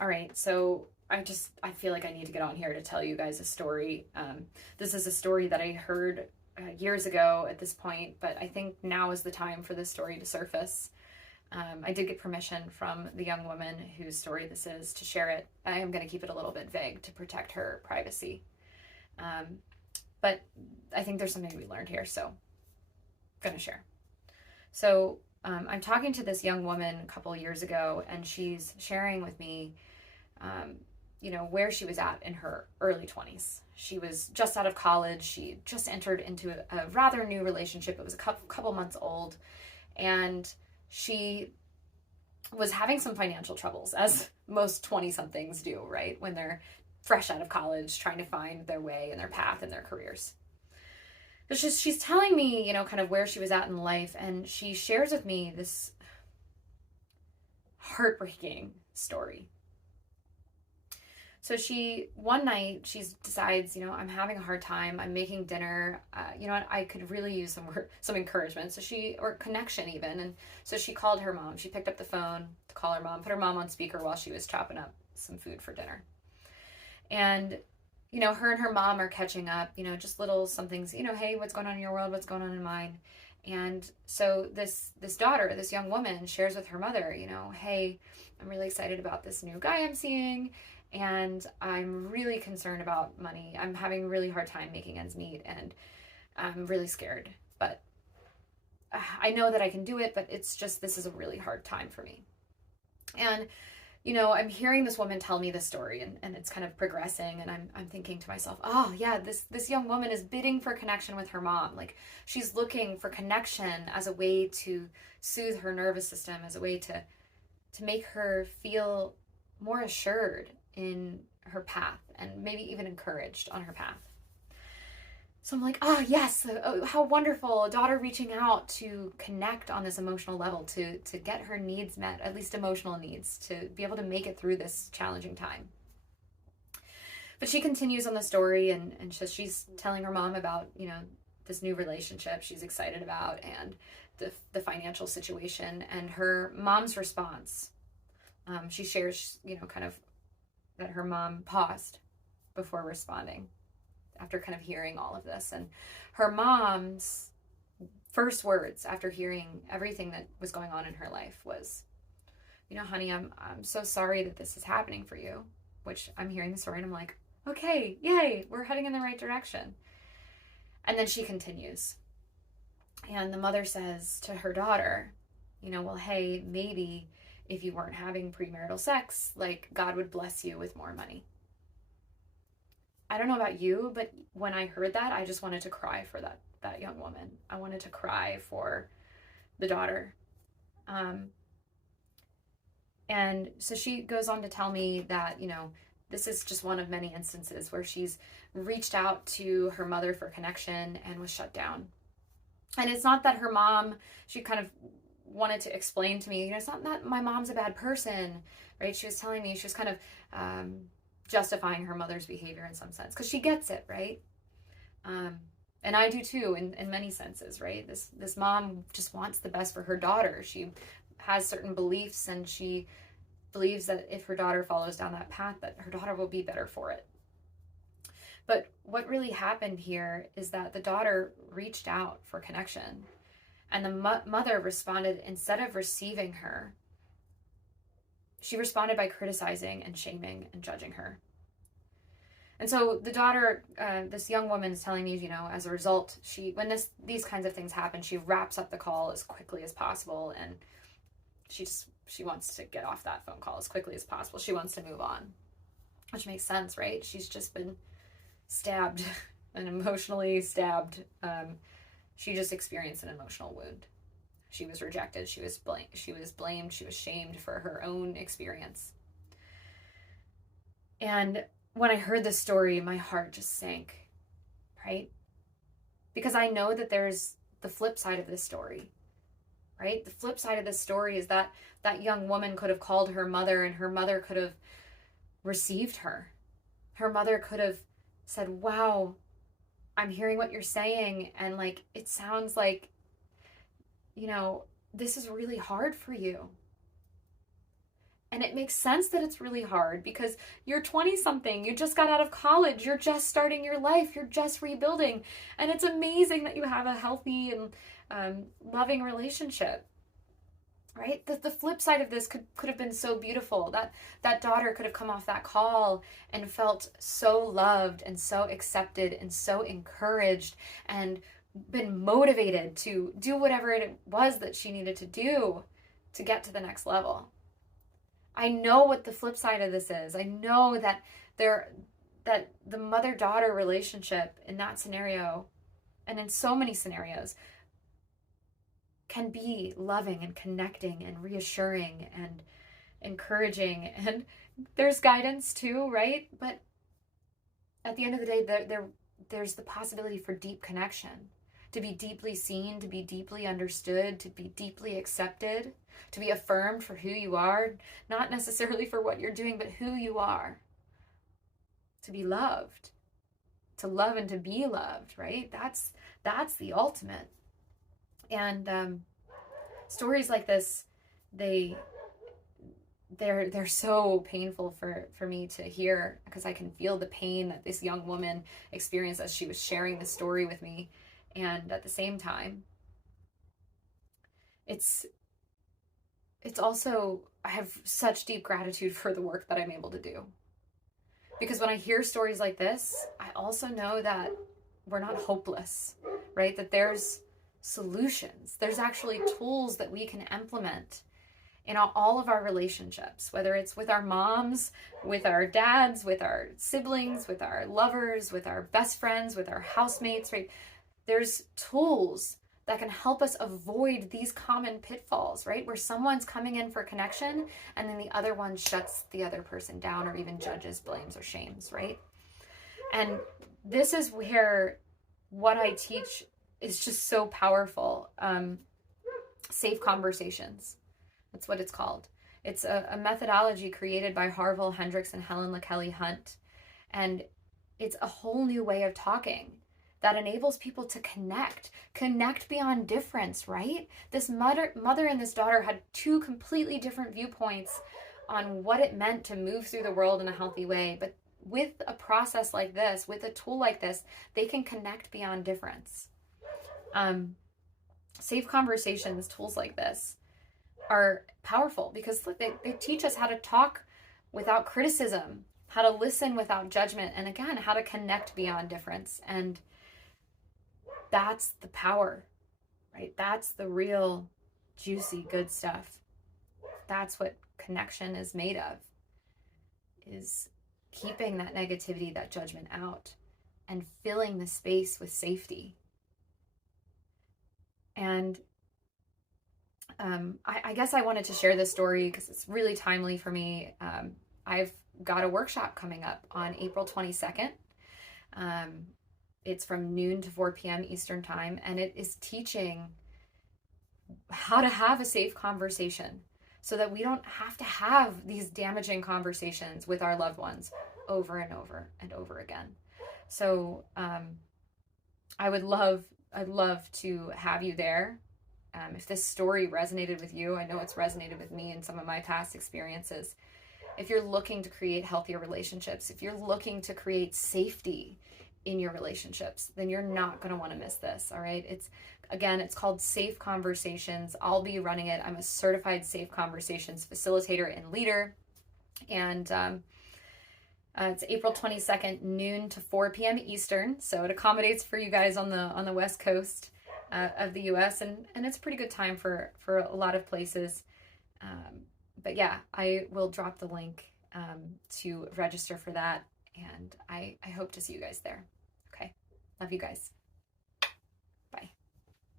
All right, so I feel like I need to get on here to tell you guys a story. This is a story that I heard years ago at this point, but I think now is the time for this story to surface. I did get permission from the young woman whose story this is to share it. I am going to keep it a little bit vague to protect her privacy. Um, but I think there's something to be learned here, so I'm going to share. So I'm talking to this young woman a couple years ago, and she's sharing with me um, where she was at in her early 20s. She was just out of college. She just entered into a rather new relationship. It was a couple months old. And she was having some financial troubles, as most 20 somethings do, right? When they're fresh out of college, trying to find their way and their path in their careers. But she's telling me, kind of where she was at in life. And she shares with me this heartbreaking story. So one night, she decides, I'm having a hard time. I'm making dinner. You know what? I could really use some encouragement. Or connection even. And so she called her mom. She picked up the phone to call her mom, put her mom on speaker while she was chopping up some food for dinner. And, her and her mom are catching up, just little somethings, hey, what's going on in your world? What's going on in mine? And so this daughter, this young woman shares with her mother, hey, I'm really excited about this new guy I'm seeing. And I'm really concerned about money. I'm having a really hard time making ends meet, and I'm really scared. But I know that I can do it, but it's just, this is a really hard time for me. And, I'm hearing this woman tell me this story, and it's kind of progressing, and I'm thinking to myself, oh yeah, this young woman is bidding for connection with her mom. Like, she's looking for connection as a way to soothe her nervous system, as a way to make her feel more assured in her path, and maybe even encouraged on her path. So I'm like, oh yes, oh, how wonderful, a daughter reaching out to connect on this emotional level, to get her needs met, at least emotional needs, to be able to make it through this challenging time. But she continues on the story, and she's telling her mom about, this new relationship she's excited about, and the financial situation, and her mom's response. She shares, kind of that her mom paused before responding after kind of hearing all of this. And her mom's first words after hearing everything that was going on in her life was, honey, I'm so sorry that this is happening for you. Which, I'm hearing the story and I'm like, okay, yay, we're heading in the right direction. And then she continues. And the mother says to her daughter, well, hey, maybe if you weren't having premarital sex, like, God would bless you with more money. I don't know about you, but when I heard that, I just wanted to cry for that young woman. I wanted to cry for the daughter. And so she goes on to tell me that, this is just one of many instances where she's reached out to her mother for connection and was shut down. And it's not that her mom, she kind of wanted to explain to me, it's not that my mom's a bad person, right? She was telling me, she was kind of justifying her mother's behavior in some sense, because she gets it, right? And I do too, in many senses, right? This mom just wants the best for her daughter. She has certain beliefs, and she believes that if her daughter follows down that path, that her daughter will be better for it. But what really happened here is that the daughter reached out for connection, and the mother responded, instead of receiving her, she responded by criticizing and shaming and judging her. And so the daughter, this young woman is telling me, as a result, when these kinds of things happen, she wraps up the call as quickly as possible, and she wants to get off that phone call as quickly as possible. She wants to move on, which makes sense, right? She's just been stabbed and emotionally stabbed. She just experienced an emotional wound. She was rejected. She was blamed. She was shamed for her own experience. And when I heard this story, my heart just sank, right? Because I know that there's the flip side of this story, right? The flip side of this story is that that young woman could have called her mother, and her mother could have received her. Her mother could have said, wow, I'm hearing what you're saying, and like, it sounds like, this is really hard for you. And it makes sense that it's really hard because you're 20 something, you just got out of college, you're just starting your life, you're just rebuilding. And it's amazing that you have a healthy and loving relationship, right? The flip side of this could have been so beautiful. That daughter could have come off that call and felt so loved and so accepted and so encouraged and been motivated to do whatever it was that she needed to do to get to the next level. I know what the flip side of this is. I know that the mother-daughter relationship in that scenario, and in so many scenarios, can be loving and connecting and reassuring and encouraging, and there's guidance too, right? But at the end of the day, there's the possibility for deep connection, to be deeply seen, to be deeply understood, to be deeply accepted, to be affirmed for who you are, not necessarily for what you're doing, but who you are. To be loved, to love and to be loved, right? That's the ultimate. And stories like this, they're so painful for me to hear, because I can feel the pain that this young woman experienced as she was sharing the story with me. And at the same time, it's also, I have such deep gratitude for the work that I'm able to do. Because when I hear stories like this, I also know that we're not hopeless, right? That there's solutions. There's actually tools that we can implement in all of our relationships, whether it's with our moms, with our dads, with our siblings, with our lovers, with our best friends, with our housemates, right? There's tools that can help us avoid these common pitfalls, right? Where someone's coming in for connection and then the other one shuts the other person down or even judges, blames, or shames, right? And this is where what I teach is just so powerful. Safe conversations. That's what it's called. It's a methodology created by Harville Hendrix and Helen LaKelly Hunt. And it's a whole new way of talking that enables people to connect beyond difference, right? This mother and this daughter had two completely different viewpoints on what it meant to move through the world in a healthy way. But with a process like this, with a tool like this, they can connect beyond difference. Safe conversations, tools like this are powerful because they teach us how to talk without criticism, how to listen without judgment, and again, how to connect beyond difference. And that's the power, right? That's the real juicy, good stuff. That's what connection is made of, is keeping that negativity, that judgment out, and filling the space with safety. And I guess I wanted to share this story because it's really timely for me. I've got a workshop coming up on April 22nd. It's from noon to 4 p.m. Eastern time, and it is teaching how to have a safe conversation so that we don't have to have these damaging conversations with our loved ones over and over and over again. So I'd love to have you there. If this story resonated with you, I know it's resonated with me in some of my past experiences. If you're looking to create healthier relationships, if you're looking to create safety in your relationships, then you're not going to want to miss this. All right. It's called Safe Conversations. I'll be running it. I'm a certified Safe Conversations facilitator and leader. And it's April 22nd, noon to 4 p.m. Eastern. So it accommodates for you guys on the West Coast of the US. And it's a pretty good time for a lot of places. But yeah, I will drop the link to register for that. And I hope to see you guys there. Okay. Love you guys.